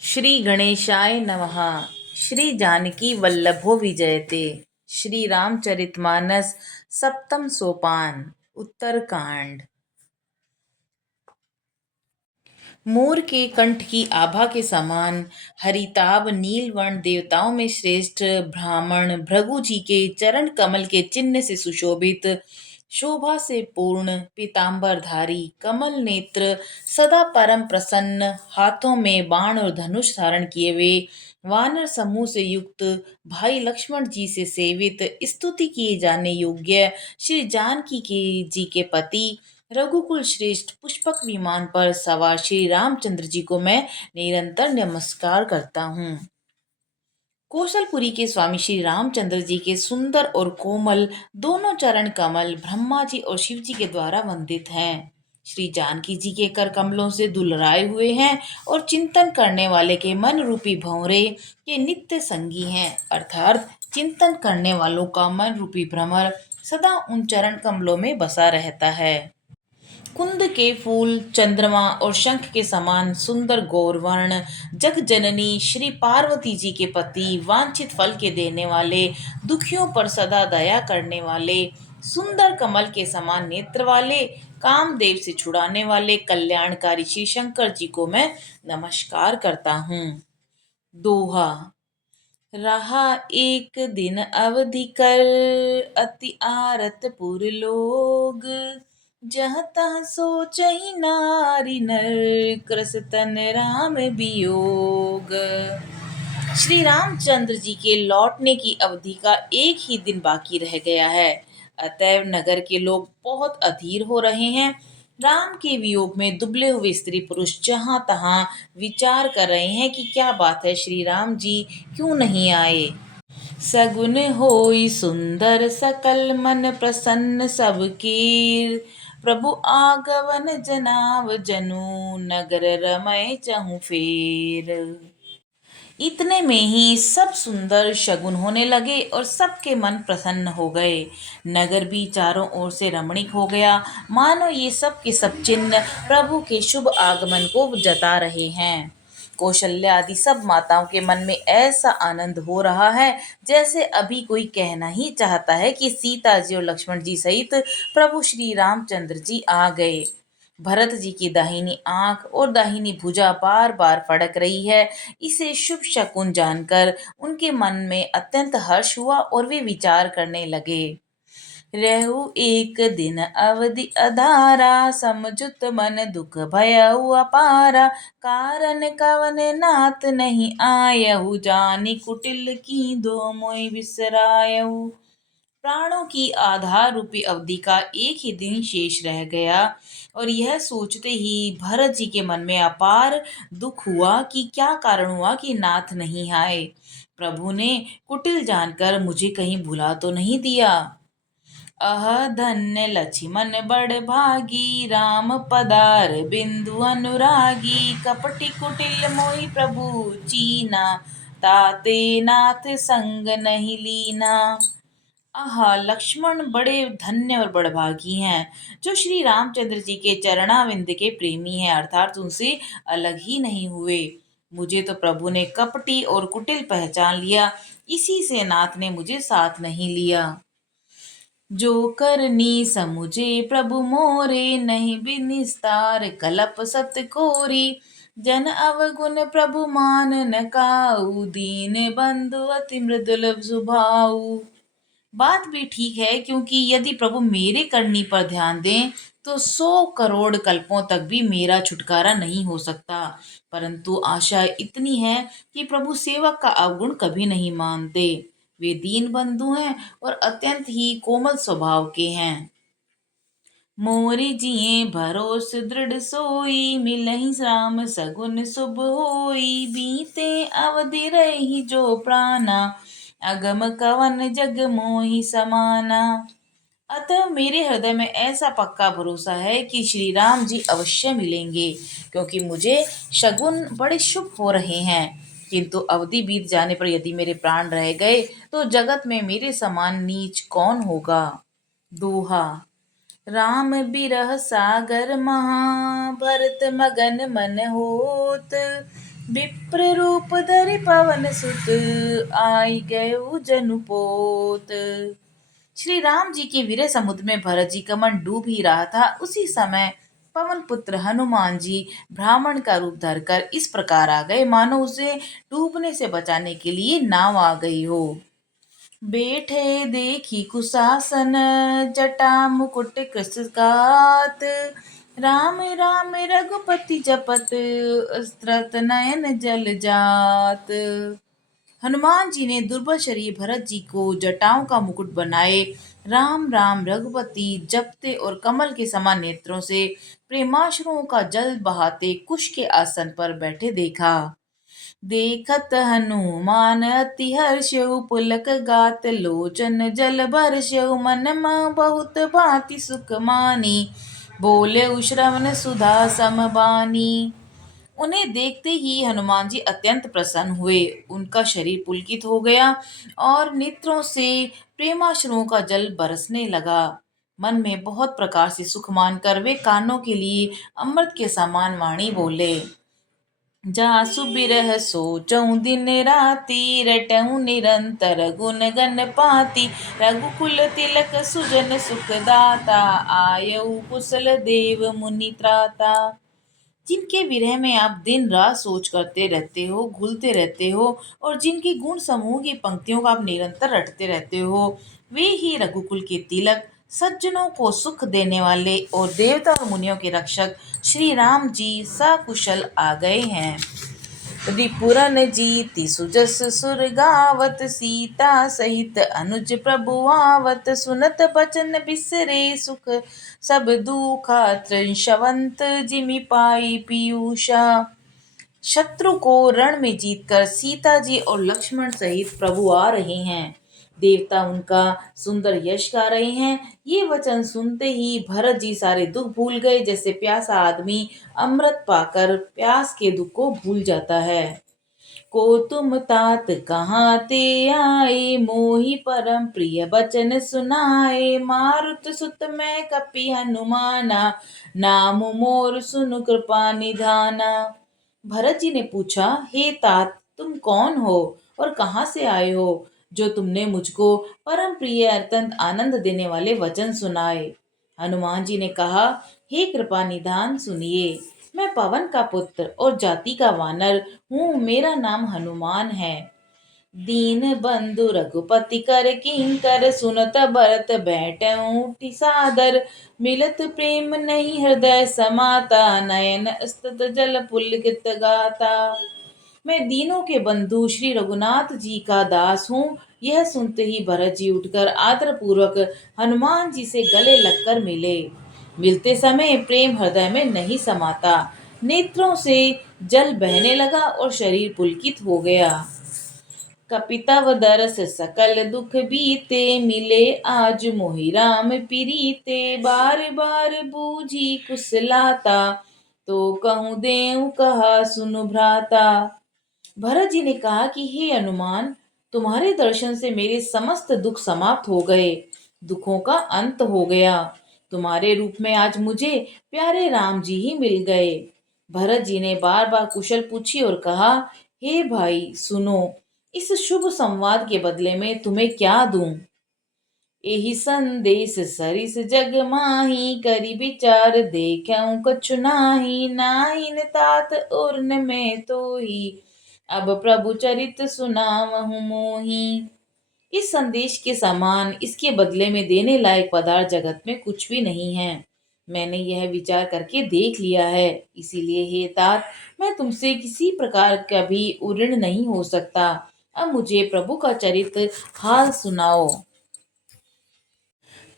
श्री गणेशाय नमः। श्री जानकी वल्लभो विजयते। श्री रामचरितमानस सप्तम सोपान उत्तरकांड। मोर के कंठ की आभा के समान हरिताभ नीलवर्ण देवताओं में श्रेष्ठ ब्राह्मण भृगु जी के चरण कमल के चिन्ह से सुशोभित, शोभा से पूर्ण पीतांबरधारी कमल नेत्र, सदा परम प्रसन्न, हाथों में बाण और धनुष धारण किए हुए वानर समूह से युक्त, भाई लक्ष्मण जी से सेवित, स्तुति किए जाने योग्य श्री जानकी के जी के पति, रघुकुल श्रेष्ठ पुष्पक विमान पर सवार श्री रामचंद्र जी को मैं निरंतर नमस्कार करता हूँ। कौशलपुरी के स्वामी श्री रामचंद्र जी के सुंदर और कोमल दोनों चरण कमल ब्रह्मा जी और शिव जी के द्वारा वंदित हैं। श्री जानकी जी के कर कमलों से दुलराए हुए हैं और चिंतन करने वाले के मन रूपी भंवरे के नित्य संगी हैं, अर्थात चिंतन करने वालों का मन रूपी भ्रमर सदा उन चरण कमलों में बसा रहता है। कुंद के फूल चंद्रमा और शंख के समान सुंदर गौरवर्ण जग जननी श्री पार्वती जी के पति, वांछित फल के देने वाले, दुखियों पर सदा दया करने वाले, सुंदर कमल के समान नेत्र वाले, कामदेव से छुड़ाने वाले कल्याणकारी श्री शंकर जी को मैं नमस्कार करता हूँ। दोहा। रहा एक दिन अवधि कर, अति आरत पुर लोग, जहाँ तहाँ सोचहि नारी नर, क्रस तन राम वियोग। श्री रामचंद्र जी के लौटने की अवधि का एक ही दिन बाकी रह गया है, अतएव नगर के लोग बहुत अधीर हो रहे हैं। राम के वियोग में दुबले हुए स्त्री पुरुष जहां तहां विचार कर रहे हैं कि क्या बात है, श्री राम जी क्यों नहीं आए। सगुन होई सुंदर सकल मन प्रसन्न सब कीर, प्रभु आगवन जनाव जनु, नगर रमय चहु फेर। इतने में ही सब सुंदर शगुन होने लगे और सबके मन प्रसन्न हो गए। नगर भी चारों ओर से रमणीक हो गया, मानो ये सब के सब चिन्ह प्रभु के शुभ आगमन को जता रहे हैं। कौशल्या आदि सब माताओं के मन में ऐसा आनंद हो रहा है जैसे अभी कोई कहना ही चाहता है कि सीता जी और लक्ष्मण जी सहित प्रभु श्री रामचंद्र जी आ गए। भरत जी की दाहिनी आंख और दाहिनी भुजा बार बार फड़क रही है। इसे शुभ शकुन जानकर उनके मन में अत्यंत हर्ष हुआ और वे विचार करने लगे। रहु एक दिन अवधि अधारा, समझुत मन दुख भयउ अपारा, कारण कवन नाथ नहीं आयहु, जानी कुटिल की दो मोहि बिसरायहु। प्राणों की आधार रूपी अवधि का एक ही दिन शेष रह गया और यह सोचते ही भरत जी के मन में अपार दुख हुआ कि क्या कारण हुआ कि नाथ नहीं आए। प्रभु ने कुटिल जानकर मुझे कहीं भुला तो नहीं दिया। अह धन्य लक्ष्मण बड़ भागी, राम पदार बिंदु अनुरागी, कपटि कुटिल मोहि प्रभु चीना, ताते नाथ संग नहीं लीना। आहा, लक्ष्मण बड़े धन्य और बड़भागी हैं जो श्री रामचंद्र जी के चरणाविंद के प्रेमी हैं, अर्थात उनसे अलग ही नहीं हुए। मुझे तो प्रभु ने कपटी और कुटिल पहचान लिया, इसी से नाथ ने मुझे साथ नहीं लिया। जो करनी समुझे प्रभु मोरे, नहीं बिनिस्तार कलप सत कोरी, जन अवगुण प्रभु मान न काऊ, दीन बंधु अति मृदुल स्वभाव। बात भी ठीक है, क्योंकि यदि प्रभु मेरे करनी पर ध्यान दें तो 100 करोड़ कल्पों तक भी मेरा छुटकारा नहीं हो सकता, परंतु आशा इतनी है कि प्रभु सेवक का अवगुण कभी नहीं मानते। वे दीन बंधु हैं और अत्यंत ही कोमल स्वभाव के हैं। मोरि जिये भरोस दृढ़ सोई, मिलहि राम सगुन शुभ होई, बीते अवधि रही जो प्राणा, अगम कवन जग मोहि समाना। अतः मेरे हृदय में ऐसा पक्का भरोसा है कि श्री राम जी अवश्य मिलेंगे, क्योंकि मुझे शगुन बड़े शुभ हो रहे हैं। किंतु अवधि बीत जाने पर यदि मेरे प्राण रह गए तो जगत में मेरे समान नीच कौन होगा। दोहा। राम बिरह सागर महा, भरत मगन मन होत, विप्र रूप धरि पवन सुत, आई गयो जनुपोत। श्री राम जी के वीर समुद्र में भरत जी का मन डूब ही रहा था। उसी समय पवन पुत्र हनुमान जी ब्राह्मण का रूप धरकर इस प्रकार आ गए मानो उसे डूबने से बचाने के लिए नाव आ गई हो। बैठे देखी कुशासन, जटा मुकुट कृषकात, राम राम रघुपति जपत, स्त्रत नयन जल जात। हनुमान जी ने दुर्बल शरीर भरत जी को जटाओं का मुकुट बनाए राम राम रघुपति जपते और कमल के समान नेत्रों से प्रेमाश्रुओं का जल बहाते कुश के आसन पर बैठे देखा। देखत हनुमान अति हर्षउ, पुलक गात लोचन जल बरसउ, मन मह बहुत भांति सुख मानी, बोले श्रवण सुधा समबानी। उन्हें देखते ही हनुमान जी अत्यंत प्रसन्न हुए। उनका शरीर पुलकित हो गया और नेत्रों से प्रेमाश्रुओं का जल बरसने लगा। मन में बहुत प्रकार से सुख मानकर वे कानों के लिए अमृत के समान वाणी बोले। जासु बिरह सोचऊं दिन राति, रटऊं निरंतर गुण गण पाति, रघुकुल तिलक सुजन सुख दाता, आयऊ कुशल देव मुनि त्राता। जिनके विरह में आप दिन रात सोच करते रहते हो, घुलते रहते हो और जिनकी गुण समूह की पंक्तियों का आप निरंतर रटते रहते हो, वे ही रघुकुल के तिलक, सज्जनों को सुख देने वाले और देवता और मुनियों के रक्षक श्री राम जी सकुशल आ गए हैं। रिपुरन जीति सुजस सुर गावत, सीता सहित अनुज प्रभु आवत, सुनत बचन बिसरे सुख सब दुखा, त्रिशवंत जिमि पाई पीयूषा। शत्रु को रण में जीतकर सीता जी और लक्ष्मण सहित प्रभु आ रहे हैं। देवता उनका सुंदर यश गा रहे हैं। ये वचन सुनते ही भरत जी सारे दुख भूल गए, जैसे प्यासा आदमी अमृत पाकर प्यास के दुख को भूल जाता है। को तुम तात कहाँ ते आए, मोहि परम प्रिय बचन सुनाए, मारुत सुत मैं कपि हनुमाना, नाम मोर सुनु कृपा निधाना। भरत जी ने पूछा, हे तात, तुम कौन हो और कहाँ से आए हो, जो तुमने मुझको परम प्रिय अत्यंत आनंद देने वाले वचन सुनाए। हनुमान जी ने कहा, हे कृपा निधान सुनिए, मैं पवन का पुत्र और जाति का वानर हूँ। मेरा नाम हनुमान है। दीन बंधु रघुपति कर किंकर, सुनत भरत बैठऊं उठी सादर, मिलत प्रेम नहीं हृदय समाता, नयन स्तुत जल पुलकित गाता। मैं दीनों के बंधु श्री रघुनाथ जी का दास हूँ। यह सुनते ही भरत जी उठकर आदर पूर्वक हनुमान जी से गले लगकर मिले। मिलते समय प्रेम हृदय में नहीं समाता, नेत्रों से जल बहने लगा और शरीर पुलकित हो गया। कपितव दरस सकल दुख बीते, मिले आज मोहि राम प्रीते, बार बार बूझी कुशलाता, तो कहूँ देऊ कहा सुनु भ्राता। भरत जी ने कहा कि हे हनुमान, तुम्हारे दर्शन से मेरे समस्त दुख समाप्त हो गए, दुखों का अंत हो गया। तुम्हारे रूप में आज मुझे प्यारे राम जी ही मिल गए। भरत जी ने बार बार कुशल पूछी और कहा, हे भाई सुनो, इस शुभ संवाद के बदले में तुम्हें क्या दूं? एहि संदेश सरिस जग माही, करि विचार देखऊं कछु नाही, नाहिन तात और न मैं तो ही, अब प्रभु चरित सुनावहु मोही। इस संदेश के समान इसके बदले में देने लायक पदार्थ जगत में कुछ भी नहीं है। मैंने यह विचार करके देख लिया है, इसीलिए हे तात, मैं तुमसे किसी प्रकार का भी ऋण नहीं हो सकता। अब मुझे प्रभु का चरित्र हाल सुनाओ।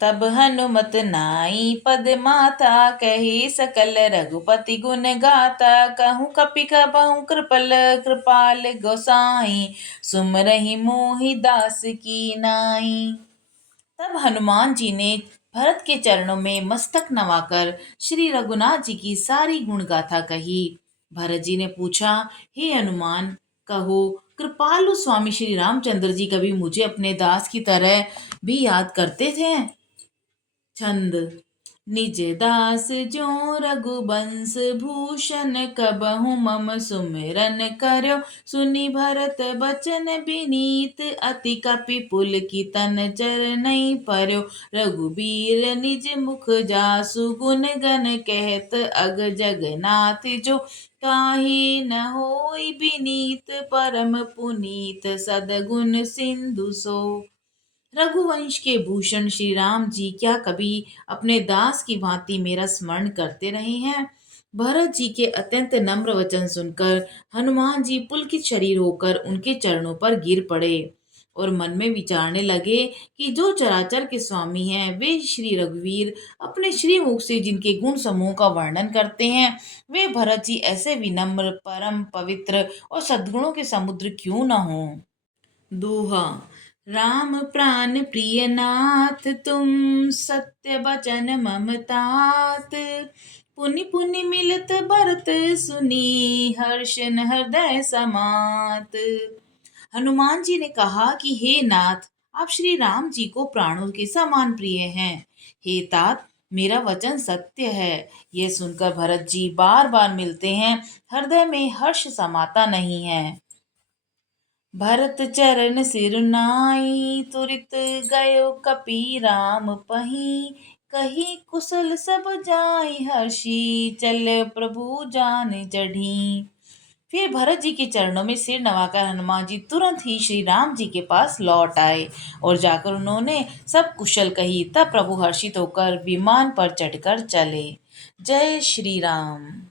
तब हनुमत नाई पद माता, कहे सकल रघुपति गुण गाता, कहूँ कपि कहूँ कृपल कृपाल गोसाई, सुमरहि मोहि दास की नाई। तब हनुमान जी ने भरत के चरणों में मस्तक नवाकर श्री रघुनाथ जी की सारी गुण गाथा कही। भरत जी ने पूछा, हे हनुमान, कहो कृपालु स्वामी श्री रामचंद्र जी कभी मुझे अपने दास की तरह भी याद करते थे? छंद। निज दास जो रघुबंश भूषण कबहु मम सुमिरन कर्यो। सुनि भरत बचन बिनीत अति कपि पुलकितन चरनइ पर्यो। रघुबीर निज मुख जासु गुण गन कहत अग जगन्नाथ जो। काहे न होई बिनीत परम पुनीत सद्गुण सिंधु सो। रघुवंश के भूषण श्री राम जी क्या कभी अपने दास की भांति मेरा स्मरण करते रहे हैं। भरत जी के अत्यंत नम्र वचन सुनकर हनुमान जी पुलकित शरीर होकर उनके चरणों पर गिर पड़े और मन में विचारने लगे कि जो चराचर के स्वामी हैं वे श्री रघुवीर अपने श्री मुख से जिनके गुण समूह का वर्णन करते हैं, वे भरत जी ऐसे विनम्र परम पवित्र और सद्गुणों के समुद्र क्यों न हों। दोहा। राम प्राण प्रिय नाथ तुम सत्य बचन मम तात। पुनि पुनि मिलत भरत सुनी हर्षन हृदय समात। हनुमान जी ने कहा कि हे नाथ, आप श्री राम जी को प्राणों के समान प्रिय हैं। हे तात, मेरा वचन सत्य है। यह सुनकर भरत जी बार बार मिलते हैं, हृदय में हर्ष समाता नहीं है। भरत चरण सिर नाई तुरत गयो कपि राम पही। कही कुशल सब जाई हर्षि चल प्रभु जान चढ़ी। फिर भरत जी के चरणों में सिर नवाकर हनुमान जी तुरंत ही श्री राम जी के पास लौट आए और जाकर उन्होंने सब कुशल कही। तब प्रभु हर्षित होकर विमान पर चढ़कर चले। जय श्री राम।